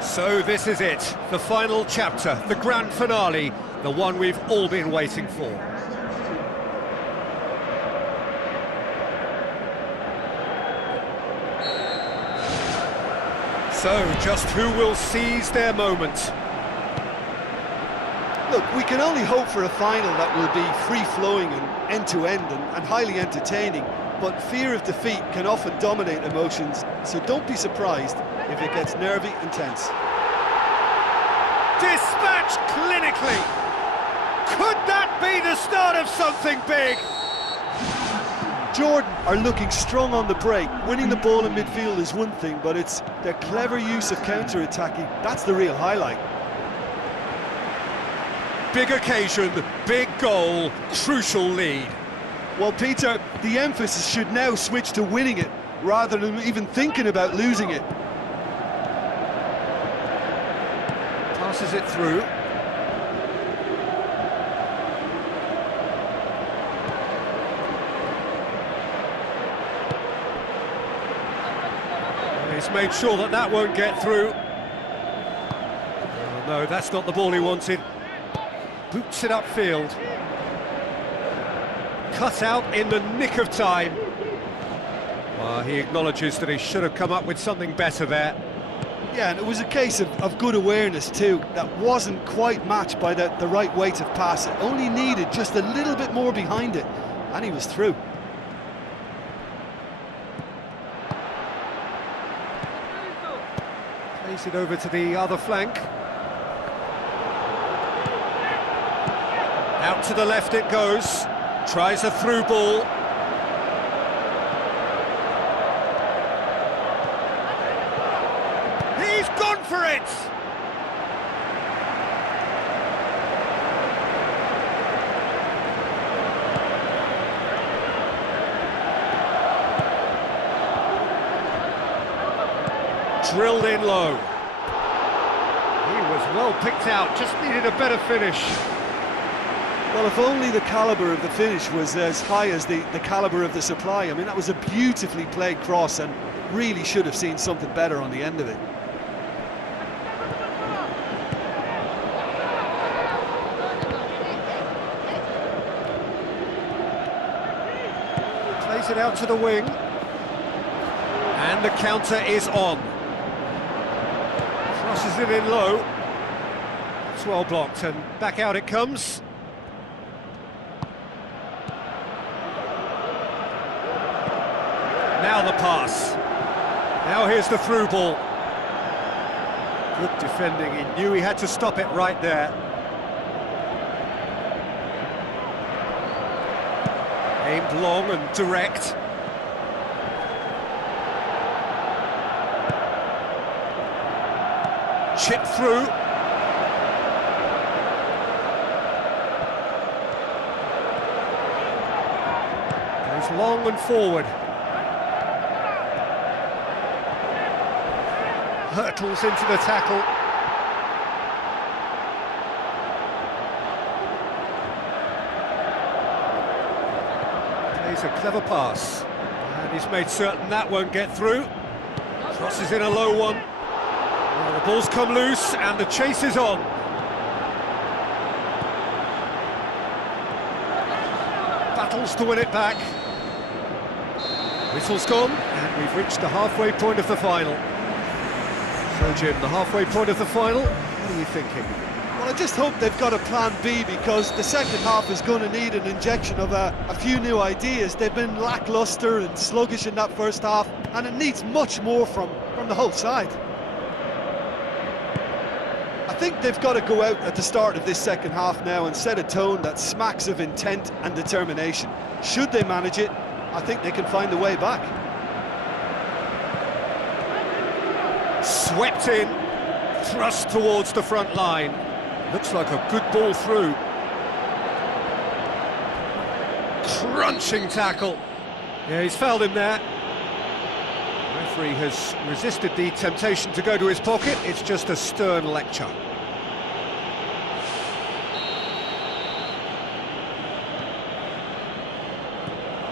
So this is it, the final chapter, the grand finale, the one we've all been waiting for. So, just who will seize their moment? Look, we can only hope for a final that will be free-flowing and end-to-end and highly entertaining, but fear of defeat can often dominate emotions, so don't be surprised if it gets nervy and tense. Dispatched clinically! Could that be the start of something big? Jordan are looking strong on the break. Winning the ball in midfield is one thing, but it's their clever use of counter-attacking. That's the real highlight. Big occasion, big goal, crucial lead. Well, Peter, the emphasis should now switch to winning it, rather than even thinking about losing it. Passes it through. He's made sure that that won't get through. Oh, no, that's not the ball he wanted. Boots it upfield. Cut out in the nick of time. Well, he acknowledges that he should have come up with something better there. Yeah, and it was a case of good awareness too. That wasn't quite matched by the right weight of pass. It only needed just a little bit more behind it, and he was through. Plays it over to the other flank. Out to the left it goes. Tries a through ball. He's gone for it! Drilled in low. He was well picked out, just needed a better finish. Well, if only the calibre of the finish was as high as the calibre of the supply. I mean, that was a beautifully played cross and really should have seen something better on the end of it. Plays it out to the wing. And the counter is on. Crosses it in low. It's well blocked and back out it comes. Now the pass. Now here's the through ball. Good defending, he knew he had to stop it right there. Aimed long and direct. Chip through. Goes long and forward. Hurtles into the tackle. Plays a clever pass. And he's made certain that won't get through. Crosses in a low one. Well, the ball's come loose and the chase is on. Battles to win it back. Whistle's gone and we've reached the halfway point of the final. So Jim, the halfway point of the final, what are you thinking? Well, I just hope they've got a plan B, because the second half is going to need an injection of a few new ideas. They've been lacklustre and sluggish in that first half, and it needs much more from the whole side. I think they've got to go out at the start of this second half now and set a tone that smacks of intent and determination. Should they manage it, I think they can find the way back. Swept in, thrust towards the front line. Looks like a good ball through. Crunching tackle. Yeah, he's fouled him there. The referee has resisted the temptation to go to his pocket. It's just a stern lecture.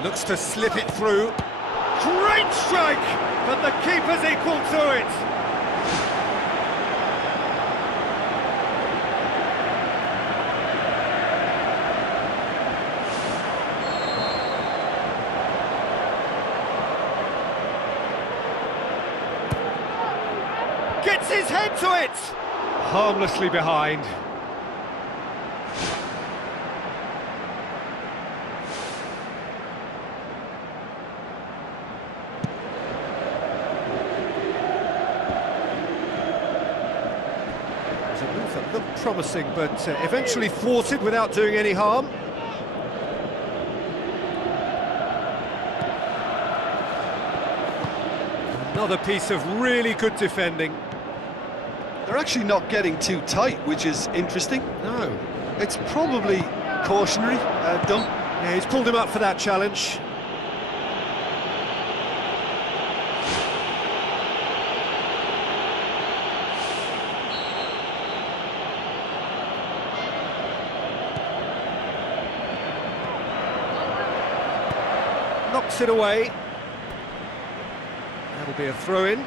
Looks to slip it through. Great strike, but the keeper's equal to it. Gets his head to it. Harmlessly behind. It was a move that looked promising, but eventually thwarted without doing any harm. Another piece of really good defending. They're actually not getting too tight, which is interesting. No. It's probably cautionary, done. Yeah, he's pulled him up for that challenge. Knocks it away. That'll be a throw-in.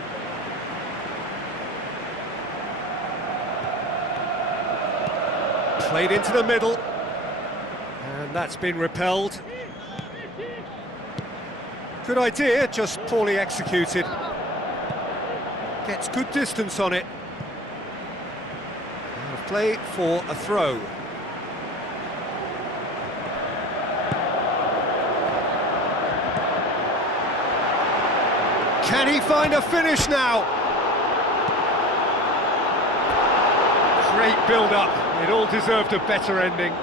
Played into the middle, and that's been repelled. Good idea, just poorly executed. Gets good distance on it. Out of play for a throw. Can he find a finish now? Great build-up. It all deserved a better ending.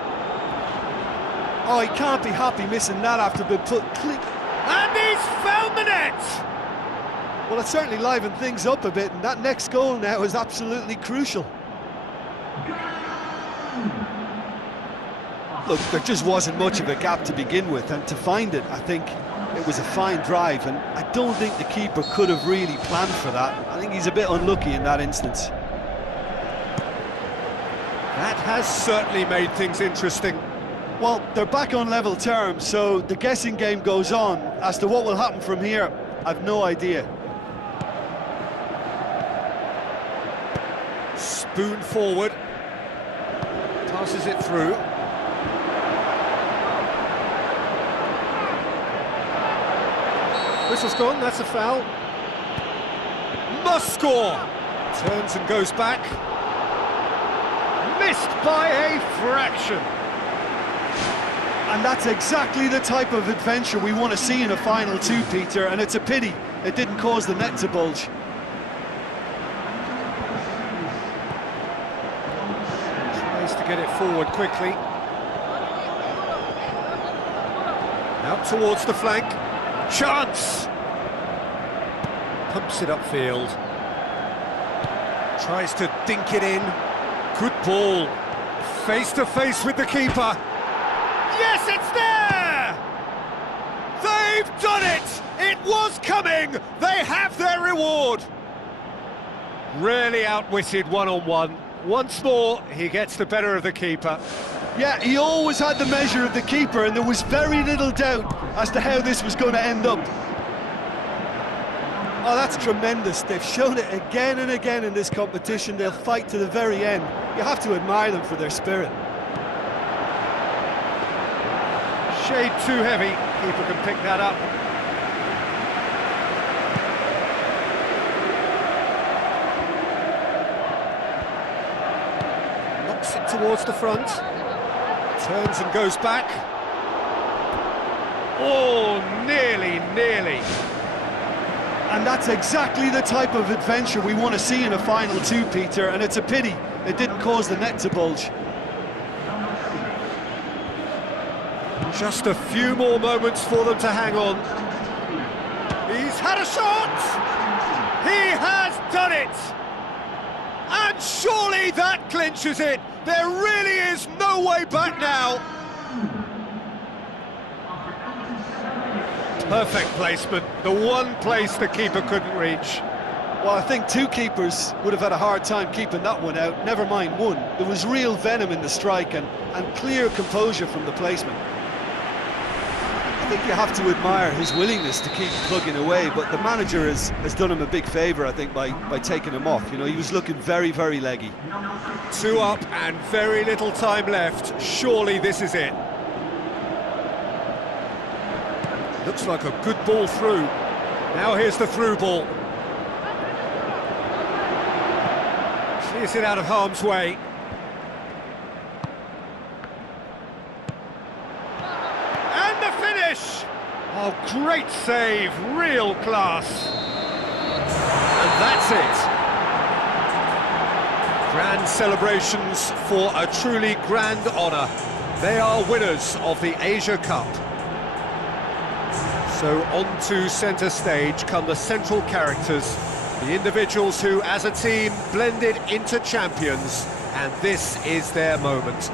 Oh, he can't be happy missing that after being put clean. And he's found the net! Well, it certainly livened things up a bit, and that next goal now is absolutely crucial. Look, there just wasn't much of a gap to begin with, and to find it, I think it was a fine drive, and I don't think the keeper could have really planned for that. I think he's a bit unlucky in that instance. That has certainly made things interesting. Well, they're back on level terms, so the guessing game goes on. As to what will happen from here, I've no idea. Spoon forward. Passes it through. Whistle's gone, that's a foul. Must score! Turns and goes back. Missed by a fraction. And that's exactly the type of adventure we want to see in a final two, Peter, and it's a pity it didn't cause the net to bulge. Tries to get it forward quickly. Out towards the flank. Chance! Pumps it upfield. Tries to dink it in. Good ball. Face to face with the keeper. Yes, it's there! They've done it! It was coming! They have their reward! Really outwitted one-on-one. Once more, he gets the better of the keeper. Yeah, he always had the measure of the keeper, and there was very little doubt as to how this was going to end up. Oh, that's tremendous. They've shown it again and again in this competition. They'll fight to the very end. You have to admire them for their spirit. Shade too heavy. Keeper can pick that up. Knocks it towards the front. Turns and goes back. Oh, nearly. And that's exactly the type of adventure we want to see in a final two, Peter, and it's a pity it didn't cause the net to bulge. Just a few more moments for them to hang on. He's had a shot! He has done it! And surely that clinches it! There really is no way back now! Perfect placement, the one place the keeper couldn't reach. Well, I think two keepers would have had a hard time keeping that one out, never mind one. There was real venom in the strike and clear composure from the placement. think you have to admire his willingness to keep plugging away, but the manager has done him a big favour, I think, by taking him off. You know, he was looking very, very leggy. 2 up and very little time left. Surely this is it. Looks like a good ball through. Now here's the through ball. Clears it out of harm's way. And the finish! Oh, great save, real class. And that's it. Grand celebrations for a truly grand honour. They are winners of the Asia Cup. So on to centre stage come the central characters, the individuals who, as a team, blended into champions, and this is their moment.